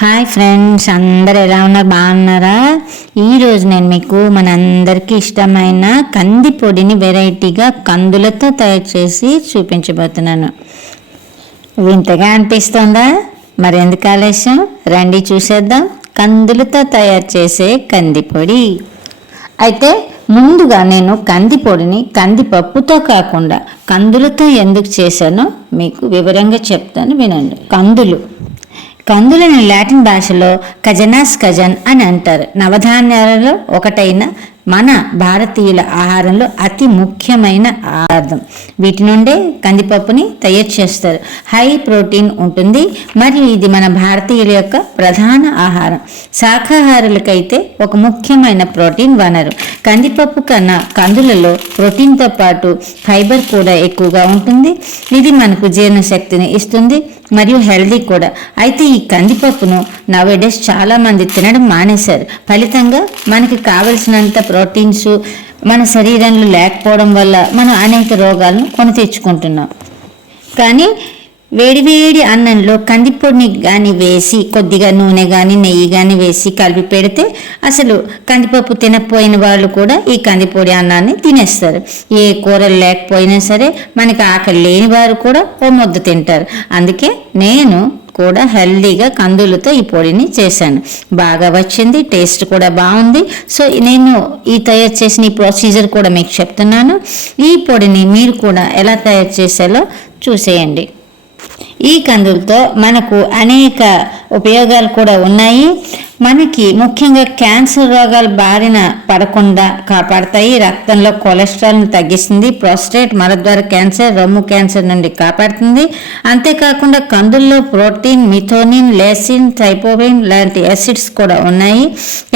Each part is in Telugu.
హాయ్ ఫ్రెండ్స్, అందరు ఎలా ఉన్నారు? బాగున్నారా? ఈరోజు నేను మీకు మనందరికీ ఇష్టమైన కంది పొడిని వెరైటీగా కందులతో తయారు చేసి చూపించబోతున్నాను. వింతగా అనిపిస్తుందా? మరి ఎందుకు ఆలస్యం, రండి చూసేద్దాం. కందులతో తయారు చేసే కంది పొడి. అయితే ముందుగా నేను కంది పొడిని కందిపప్పుతో కాకుండా కందులతో ఎందుకు చేశానో మీకు వివరంగా చెప్తాను, వినండి. కందులను లాటిన్ భాషలో కజనాస్ కజన్ అని అంటారు. నవధాన్యాలలో ఒకటైన మన భారతీయుల ఆహారంలో అతి ముఖ్యమైన ఆహారం. వీటి నుండే కందిపప్పుని తయారు చేస్తారు. హై ప్రోటీన్ ఉంటుంది మరియు ఇది మన భారతీయుల యొక్క ప్రధాన ఆహారం. శాకాహారులకైతే ఒక ముఖ్యమైన ప్రోటీన్ వనరు. కందిపప్పు కన్నా కందులలో ప్రోటీన్తో పాటు ఫైబర్ కూడా ఎక్కువగా ఉంటుంది. ఇది మనకు జీర్ణశక్తిని ఇస్తుంది మరియు హెల్దీ కూడా. అయితే ఈ కందిపప్పును నవేడేస్ చాలా మంది తినడం మానేశారు. ఫలితంగా మనకి కావలసినంత ప్రోటీన్స్ మన శరీరంలో లేకపోవడం వల్ల మనం అనేక రోగాలను కొని తెచ్చుకుంటున్నాం. కానీ వేడివేడి అన్నంలో కందిపొడిని కానీ వేసి కొద్దిగా నూనె కానీ నెయ్యి కానీ వేసి కలిపి పెడితే అసలు కందిపప్పు తినకపోయిన వాళ్ళు కూడా ఈ కందిపొడి అన్నాన్ని తినేస్తారు. ఏ కూరలు లేకపోయినా సరే మనకి ఆకలి లేని వారు కూడా ఓ ముద్ద తింటారు. అందుకే నేను కూడా హెల్దీగా కందులతో ఈ పొడిని చేశాను. బాగా వచ్చింది, టేస్ట్ కూడా బాగుంది. సో నేను ఈ తయారు చేసిన ఈ ప్రొసీజర్ కూడా మీకు చెప్తున్నాను. ఈ పొడిని మీరు కూడా ఎలా తయారు చేసాలో చూసేయండి. ఈ కందులతో మనకు అనేక ఉపయోగాలు కూడా ఉన్నాయి. మనకి ముఖ్యంగా క్యాన్సర్ రోగాల బారిన పడకుండా కాపాడతాయి. రక్తంలో కొలెస్ట్రాల్ని తగ్గిస్తుంది. ప్రోస్టేట్, మలద్వార క్యాన్సర్, రొమ్ము క్యాన్సర్ నుండి కాపాడుతుంది. అంతేకాకుండా కందుల్లో ప్రోటీన్, మిథోనిన్, లేసిన్, ట్రైపోవిన్ లాంటి యాసిడ్స్ కూడా ఉన్నాయి.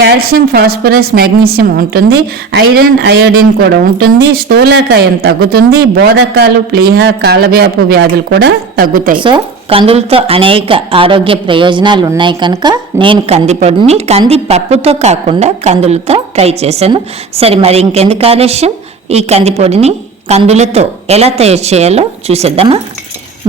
కాల్షియం, ఫాస్ఫరస్, మెగ్నీషియం ఉంటుంది. ఐరన్, అయోడిన్ కూడా ఉంటుంది. స్థూలకాయం తగ్గుతుంది. బోధకాలు, ప్లీహ, కాలవ్యాపు వ్యాధులు కూడా తగ్గుతాయి. సో కందులతో అనేక ఆరోగ్య ప్రయోజనాలు ఉన్నాయి కనుక నేను కందిపొడిని కందిపప్పుతో కాకుండా కందులతో ట్రై చేశాను. సరే, మరి ఇంకెందుకు ఆలస్యం, ఈ కందిపొడిని కందులతో ఎలా తయారు చేయాలో చూసేద్దామా.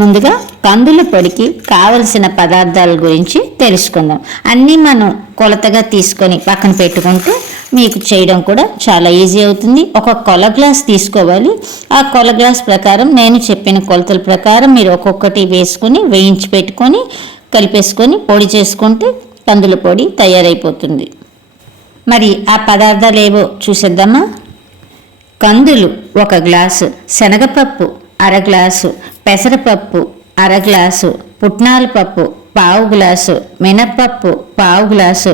ముందుగా కందుల పొడికి కావలసిన పదార్థాల గురించి తెలుసుకుందాం. అన్నీ మనం కొలతగా తీసుకొని పక్కన పెట్టుకుంటే మీకు చేయడం కూడా చాలా ఈజీ అవుతుంది. ఒక కొల గ్లాస్ తీసుకోవాలి. ఆ కొల గ్లాస్ ప్రకారం నేను చెప్పిన కొలతల ప్రకారం మీరు ఒక్కొక్కటి వేసుకొని వేయించి పెట్టుకొని కలిపేసుకొని పొడి చేసుకుంటే కందుల పొడి తయారైపోతుంది. మరి ఆ పదార్థాలు ఏవో చూసేద్దామా. కందులు 1 గ్లాసు, శనగపప్పు 1/2 గ్లాసు, పెసరపప్పు 1/2 గ్లాసు, పుట్నాల పప్పు 1/4 గ్లాసు, మినప్పప్పు 1/4 గ్లాసు,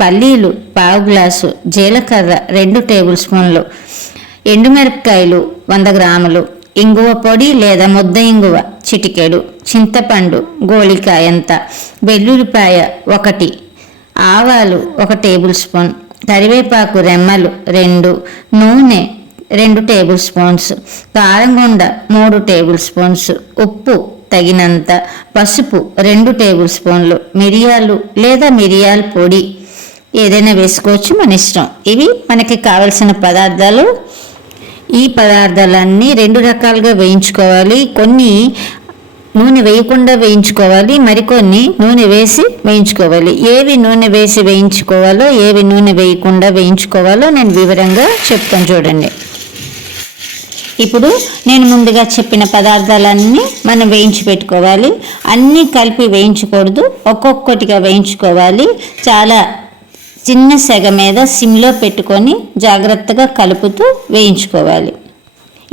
పల్లీలు 1/4 గ్లాసు, జీలకర్ర 2 టేబుల్ స్పూన్లు, ఎండుమిరపకాయలు 100 గ్రాములు, ఇంగువ పొడి లేదా ముద్ద ఇంగువ చిటికెడు, చింతపండు గోళికాయంత, వెల్లుల్లిపాయ 1, ఆవాలు 1 టేబుల్ స్పూన్, కరివేపాకు రెమ్మలు 2, నూనె 2 టేబుల్ స్పూన్స్, కారంగుండ 3 టేబుల్ స్పూన్స్, ఉప్పు తగినంత, పసుపు 2 టేబుల్ స్పూన్లు, మిరియాలు లేదా మిరియాల పొడి ఏదైనా వేసుకోవచ్చు, మన ఇష్టం. ఇవి మనకి కావలసిన పదార్థాలు. ఈ పదార్థాలన్నీ 2 రకాలుగా వేయించుకోవాలి. కొన్ని నూనె వేయకుండా వేయించుకోవాలి, మరికొన్ని నూనె వేసి వేయించుకోవాలి. ఏవి నూనె వేసి వేయించుకోవాలో ఏవి నూనె వేయకుండా వేయించుకోవాలో నేను వివరంగా చెప్తాను, చూడండి. ఇప్పుడు నేను ముందుగా చెప్పిన పదార్థాలన్నీ మనం వేయించి పెట్టుకోవాలి. అన్నీ కలిపి వేయించకూడదు, ఒక్కొక్కటిగా వేయించుకోవాలి. చాలా చిన్న సెగ మీద సిమ్లో పెట్టుకొని జాగ్రత్తగా కలుపుతూ వేయించుకోవాలి.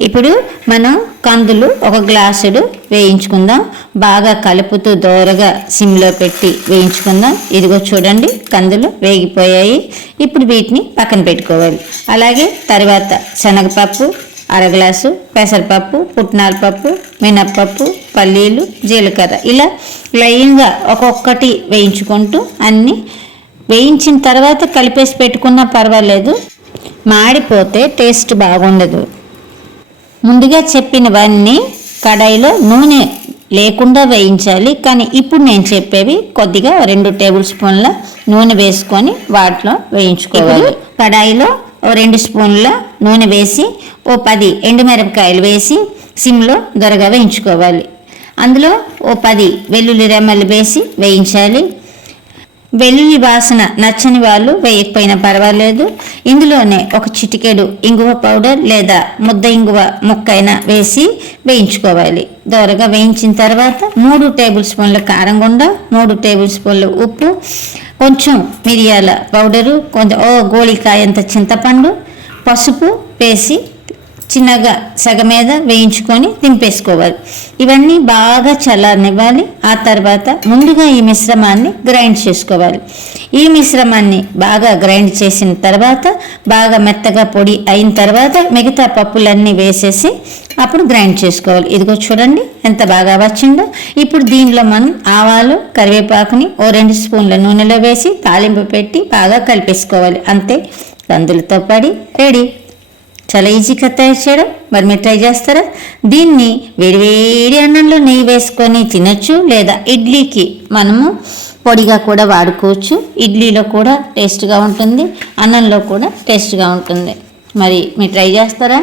ఇప్పుడు మనం కందులు 1 గ్లాసుడు వేయించుకుందాం. బాగా కలుపుతూ దోరగా సిమ్లో పెట్టి వేయించుకుందాం. ఇదిగో చూడండి, కందులు వేగిపోయాయి. ఇప్పుడు వీటిని పక్కన పెట్టుకోవాలి. అలాగే తర్వాత శనగపప్పు 1/2 గ్లాసు, పెసరపప్పు, పుట్నాల పప్పు, మినప్పప్పు, పల్లీలు, జీలకర్ర ఇలా లైన్గా ఒక్కొక్కటి వేయించుకుంటూ అన్నీ వేయించిన తర్వాత కలిపేసి పెట్టుకున్నా పర్వాలేదు, మాడిపోతే టేస్ట్ బాగుండదు. ముందుగా చెప్పినవన్నీ కడాయిలో నూనె లేకుండా వేయించాలి. కానీ ఇప్పుడు నేను చెప్పేవి కొద్దిగా 2 టేబుల్ స్పూన్ల నూనె వేసుకొని వాటిలో వేయించుకోవాలి. కడాయిలో 2 స్పూన్ల నూనె వేసి 10 ఎండుమిరపకాయలు వేసి సిమ్లో దొరగా వేయించుకోవాలి. అందులో 10 వెల్లుల్లి రెమ్మలు వేసి వేయించాలి. వెల్లుల్లి వాసన నచ్చని వాళ్ళు వేయకపోయినా పర్వాలేదు. ఇందులోనే ఒక చిటికెడు ఇంగువ పౌడర్ లేదా ముద్ద ఇంగువ ముక్కైనా వేసి వేయించుకోవాలి. దోరగా వేయించిన తర్వాత 3 టేబుల్ స్పూన్ల కారం గుండ, 3 టేబుల్ స్పూన్ల ఉప్పు, కొంచెం మిరియాల పౌడరు, కొంచెం గోళికాయంత చింతపండు, పసుపు వేసి చిన్నగా సగ మీద వేయించుకొని దింపేసుకోవాలి. ఇవన్నీ బాగా చల్లారనివ్వాలి. ఆ తర్వాత ముందుగా ఈ మిశ్రమాన్ని గ్రైండ్ చేసుకోవాలి. ఈ మిశ్రమాన్ని బాగా గ్రైండ్ చేసిన తర్వాత బాగా మెత్తగా పొడి అయిన తర్వాత మిగతా పప్పులన్నీ వేసేసి అప్పుడు గ్రైండ్ చేసుకోవాలి. ఇదిగో చూడండి ఎంత బాగా వచ్చిందో. ఇప్పుడు దీనిలో మనం ఆవాలు, కరివేపాకుని 2 స్పూన్ల నూనెలో వేసి తాలింపు పెట్టి బాగా కలిపేసుకోవాలి. అంతే, కందులతో పడి రెడీ. చాలా ఈజీగా తయారు చేయడం. మరి మీరు ట్రై చేస్తారా? దీన్ని వేడివేడి అన్నంలో నెయ్యి వేసుకొని తినచ్చు, లేదా ఇడ్లీకి మనము పొడిగా కూడా వాడుకోవచ్చు. ఇడ్లీలో కూడా టేస్ట్గా ఉంటుంది, అన్నంలో కూడా టేస్ట్గా ఉంటుంది. మరి మీరు ట్రై చేస్తారా?